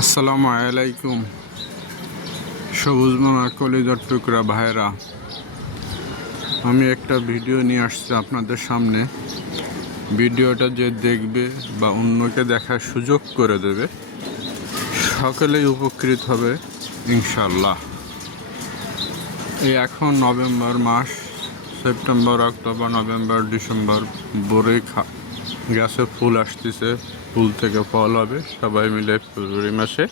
আসসালামু আলাইকুম সবুজ মনা কলিজার টুকরা ভাইরা, আমি একটা ভিডিও নিয়ে আসছি আপনাদের সামনে। ভিডিওটা যে দেখবে বা অন্যকে দেখার সুযোগ করে দেবে, সকলেই উপকৃত হবে ইনশাল্লাহ। এই এখন নভেম্বর মাস, সেপ্টেম্বর, অক্টোবর, নভেম্বর, ডিসেম্বর বড়ই গাছে ফুল আসতেছে, ফুল থেকে ফল হবে। সবাই মিলে ফেব্রুয়ারি মাসে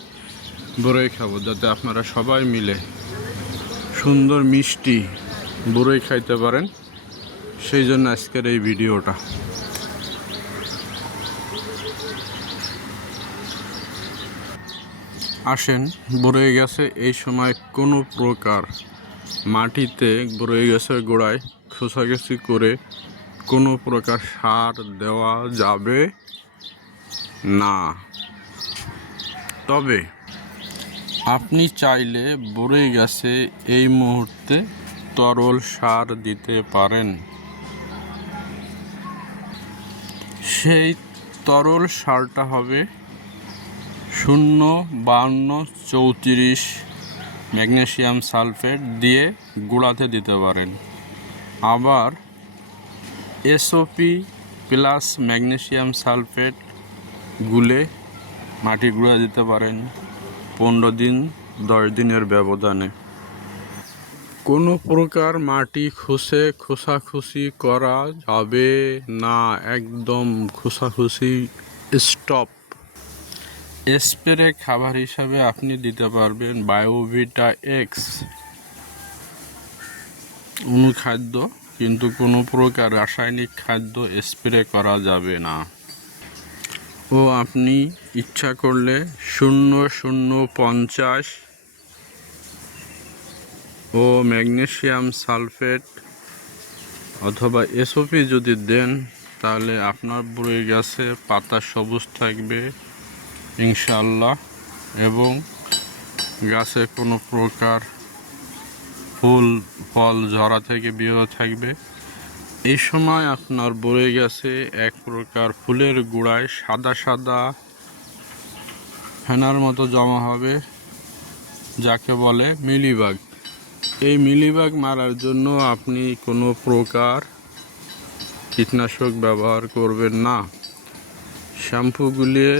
বড়ই খাবো, যাতে আপনারা সবাই মিলে সুন্দর মিষ্টি বড়ই খাইতে পারেন। সেই জন্য আজকের এই ভিডিওটা। আসেন, বড়ই গাছে এই সময় কোনো প্রকার মাটিতে বড়ই গাছের গোড়ায় খোসাখুসি করে কোনো প্রকার সার দেওয়া যাবে না। তবে আপনি চাইলে বড়ই গাছে এই মুহূর্তে তরল সার দিতে পারেন। সেই তরল সারটা হবে 05234 ম্যাগনেসিয়াম সালফেট দিয়ে গোড়াতে দিতে পারেন। আবার এসওপি প্লাস ম্যাগনেসিয়াম সালফেট গুলে মাটি গুঁড়া দিতে পারেন 15 দিন 10 দিনের ব্যবধানে। কোনো প্রকার মাটি খোসাখুসি করা যাবে না, একদম খোসাখুসি স্টপ। স্প্রে খাবার হিসাবে আপনি দিতে পারবেন বায়োভিটা এক্স অনুখাদ্য, কিন্তু কোনো প্রকার রাসায়নিক খাদ্য স্প্রে করা যাবে না। ও আপনি ইচ্ছা করলে 0050 ও ম্যাগনেসিয়াম সালফেট অথবা এসওপি যদি দেন, তাহলে আপনার বড়ই গাছে পাতা সবুজ থাকবে ইনশাআল্লাহ, এবং গাছে কোনো প্রকার ফুল ফল ঝরা থেকে বিরত থাকবে। এই সময় আপনার বড়ই গাছে এক প্রকার ফুলের গোড়ায় সাদা সাদা ফেনার মতো জমা হবে, যাকে বলে মিলিবাগ। এই মিলিবাগ মারার জন্য আপনি কোনো প্রকার কীটনাশক ব্যবহার করবেন না। শ্যাম্পু গুলিয়ে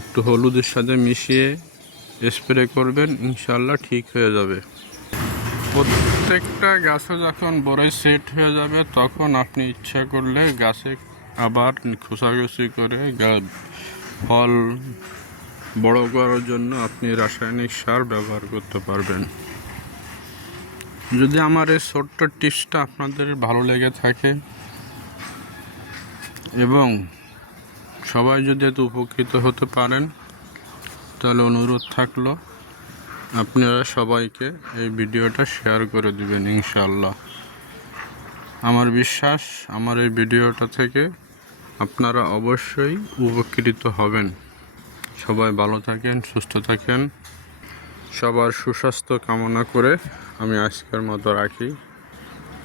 একটু হলুদের সাথে মিশিয়ে স্প্রে করবেন, ইনশাল্লাহ ঠিক হয়ে যাবে। প্রত্যেকটা গাছে যখন বড়ই সেট হয়ে যাবে, তখন আপনি ইচ্ছা করলে গাছে আবার খোসাখুসি করে ফল বড় করার জন্য আপনি রাসায়নিক সার ব্যবহার করতে পারবেন। যদি আমার এই ছোট্ট টিপসটা আপনাদের ভালো লেগে থাকে এবং সবাই যদি এত উপকৃত হতে পারেন, তাহলে অনুরোধ থাকলো আপনারা সবাইকে এই ভিডিওটা শেয়ার করে দিবেন ইনশাআল্লাহ। আমার বিশ্বাস, আমার এই ভিডিওটা থেকে আপনারা অবশ্যই উপকৃত হবেন। সবাই ভালো থাকেন, সুস্থ থাকেন। সবার সুস্বাস্থ্য কামনা করে আমি আজকের মতো রাখি।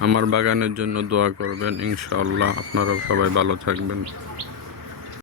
আমার বাগানের জন্য দোয়া করবেন ইনশাআল্লাহ। আপনারা সবাই ভালো থাকবেন।